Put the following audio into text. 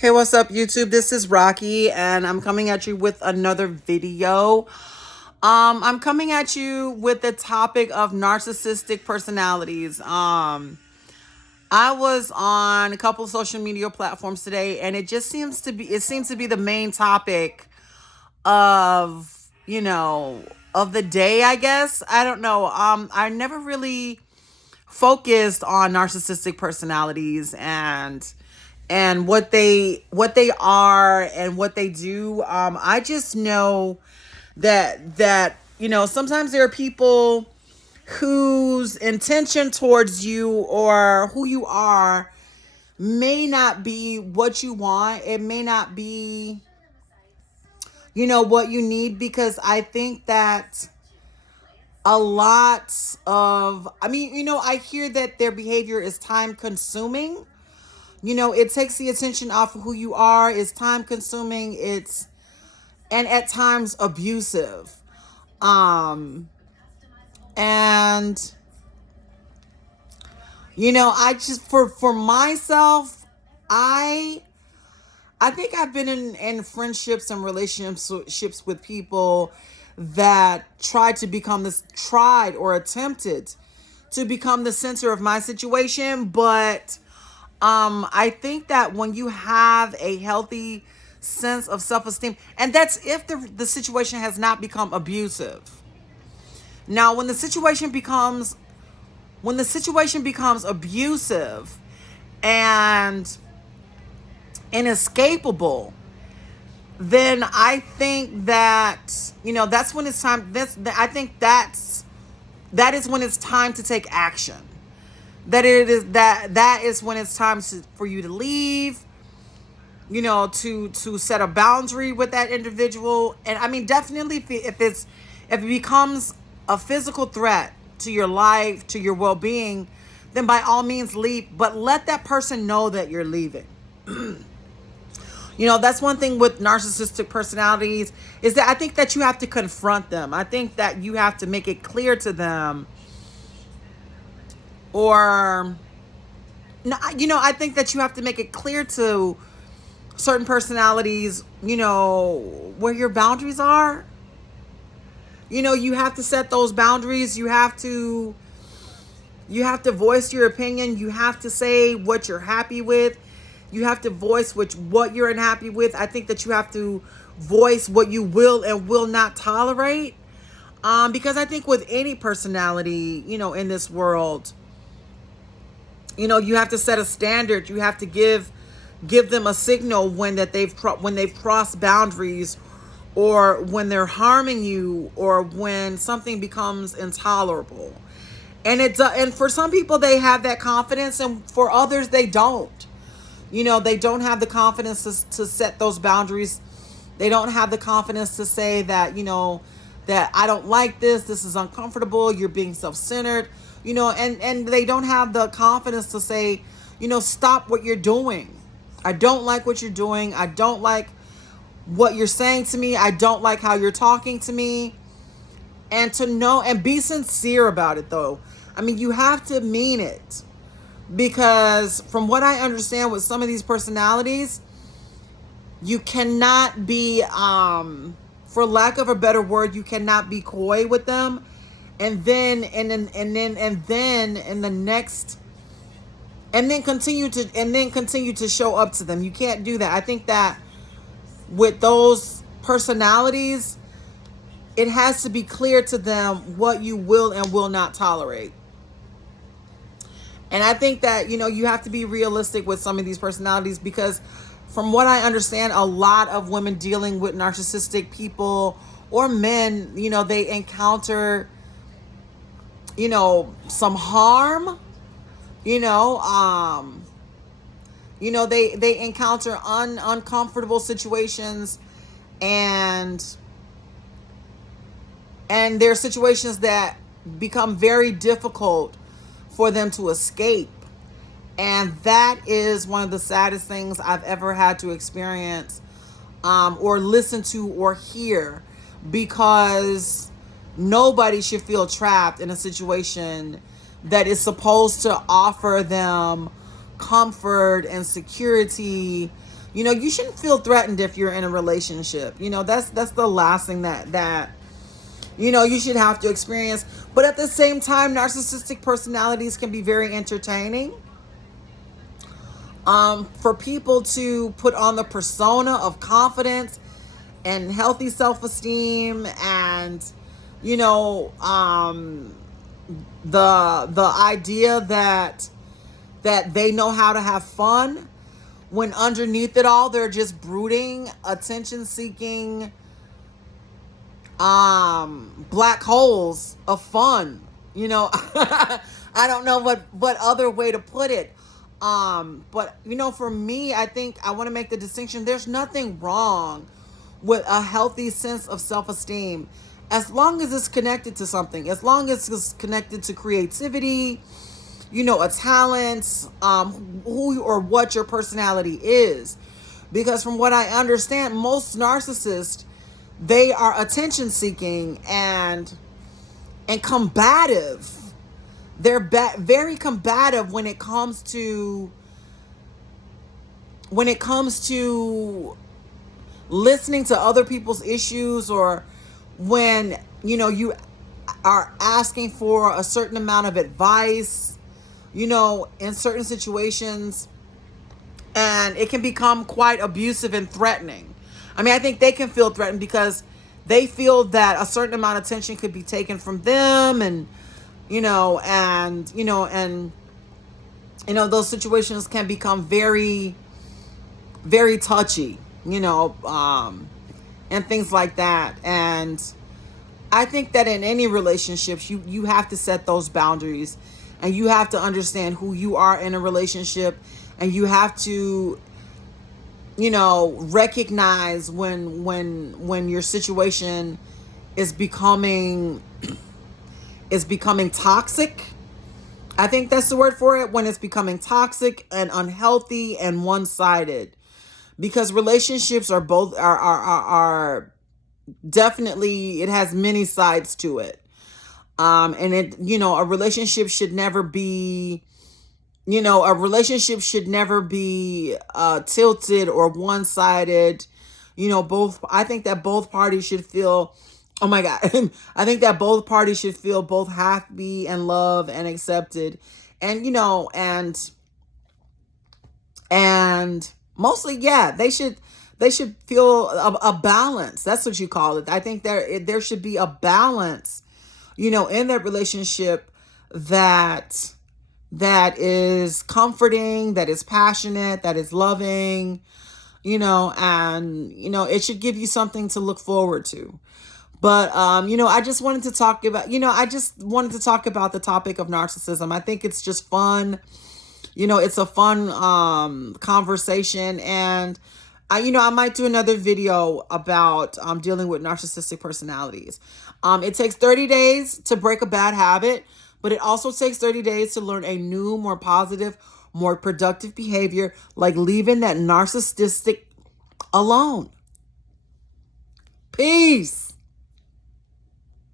Hey, what's up, YouTube? This is Rocky, and I'm coming at you with another video. I'm coming at you with the topic of narcissistic personalities. I was on a couple of social media platforms today, and it seems to be the main topic of, of the day, I guess. I don't know. I never really focused on narcissistic personalities and what they are and what they do. I just know that sometimes there are people whose intention towards you or who you are may not be what you want. It may not be what you need, because I think that a lot of I hear that their behavior is time consuming. It takes the attention off of who you are. It's time consuming. It's and at times abusive. Um and I just for myself, I I think I've been in friendships and relationships with people that tried or attempted to become the center of my situation. But I think that when you have a healthy sense of self-esteem, and that's if the situation has not become abusive. Now, when the situation becomes abusive and inescapable, then I think that that's when it's time. I think that is when it's time to take action. That is when it's time for you to leave. To set a boundary with that individual. And I mean, definitely, if it becomes a physical threat to your life, to your well-being, then by all means leave. But let that person know that you're leaving. That's one thing with narcissistic personalities, is that I think that you have to confront them. I think that you have to make it clear to them, or no, I think that you have to make it clear to certain personalities, where your boundaries are. You have to set those boundaries. You have to voice your opinion. You have to say what you're happy with. You have to voice what you're unhappy with. I think that you have to voice what you will and will not tolerate. Because I think with any personality, in this world, you have to set a standard. You have to give them a signal when they've crossed boundaries, or when they're harming you, or when something becomes intolerable. And for some people, they have that confidence, and for others they don't. They don't have the confidence to set those boundaries. They don't have the confidence to say that, that I don't like this. This is uncomfortable. You're being self-centered, and they don't have the confidence to say, stop what you're doing. I don't like what you're doing. I don't like what you're saying to me. I don't like how you're talking to me. And to know and be sincere about it, though. I mean, you have to mean it. Because from what I understand with some of these personalities, you cannot be, for lack of a better word, you cannot be coy with them, and then in the next, and then continue to show up to them. You can't do that. I think that with those personalities, it has to be clear to them what you will and will not tolerate. And I think that, you have to be realistic with some of these personalities, because from what I understand, a lot of women dealing with narcissistic people, or men, they encounter, some harm, they encounter uncomfortable situations, and there are situations that become very difficult for them to escape. And that is one of the saddest things I've ever had to experience, or listen to or hear, because nobody should feel trapped in a situation that is supposed to offer them comfort and security, You shouldn't feel threatened if you're in a relationship. That's the last thing that you should have to experience. But at the same time, narcissistic personalities can be very entertaining. For people to put on the persona of confidence and healthy self-esteem, and you know the idea that they know how to have fun, when underneath it all they're just brooding, attention seeking, black holes of fun. I don't know what other way to put it. But for me, I think I want to make the distinction. There's nothing wrong with a healthy sense of self-esteem, as long as it's connected to something, as long as it's connected to creativity, a talent, who or what your personality is. Because from what I understand, most narcissists, they are attention seeking and combative. They're very combative when it comes to listening to other people's issues, or when you are asking for a certain amount of advice, in certain situations, and it can become quite abusive and threatening. I mean, I think they can feel threatened because they feel that a certain amount of attention could be taken from them, and those situations can become very, very touchy, and things like that. And I think that in any relationships, you have to set those boundaries, and you have to understand who you are in a relationship, and you have to recognize when your situation is becoming toxic. I think that's the word for it, when it's becoming toxic and unhealthy and one-sided. Because relationships are definitely, it has many sides to it. And a relationship should never be tilted or one-sided. I think that both parties should feel, oh my God, I think that both parties should feel both happy and loved and accepted. And, and mostly, yeah, they should feel a balance. That's what you call it. I think there should be a balance, in that relationship, that is comforting, that is passionate, that is loving, and it should give you something to look forward to. But I just wanted to talk about the topic of narcissism. I think it's just fun. It's a fun conversation, and I might do another video about dealing with narcissistic personalities. It takes 30 days to break a bad habit, but it also takes 30 days to learn a new, more positive, more productive behavior, like leaving that narcissistic alone. Peace.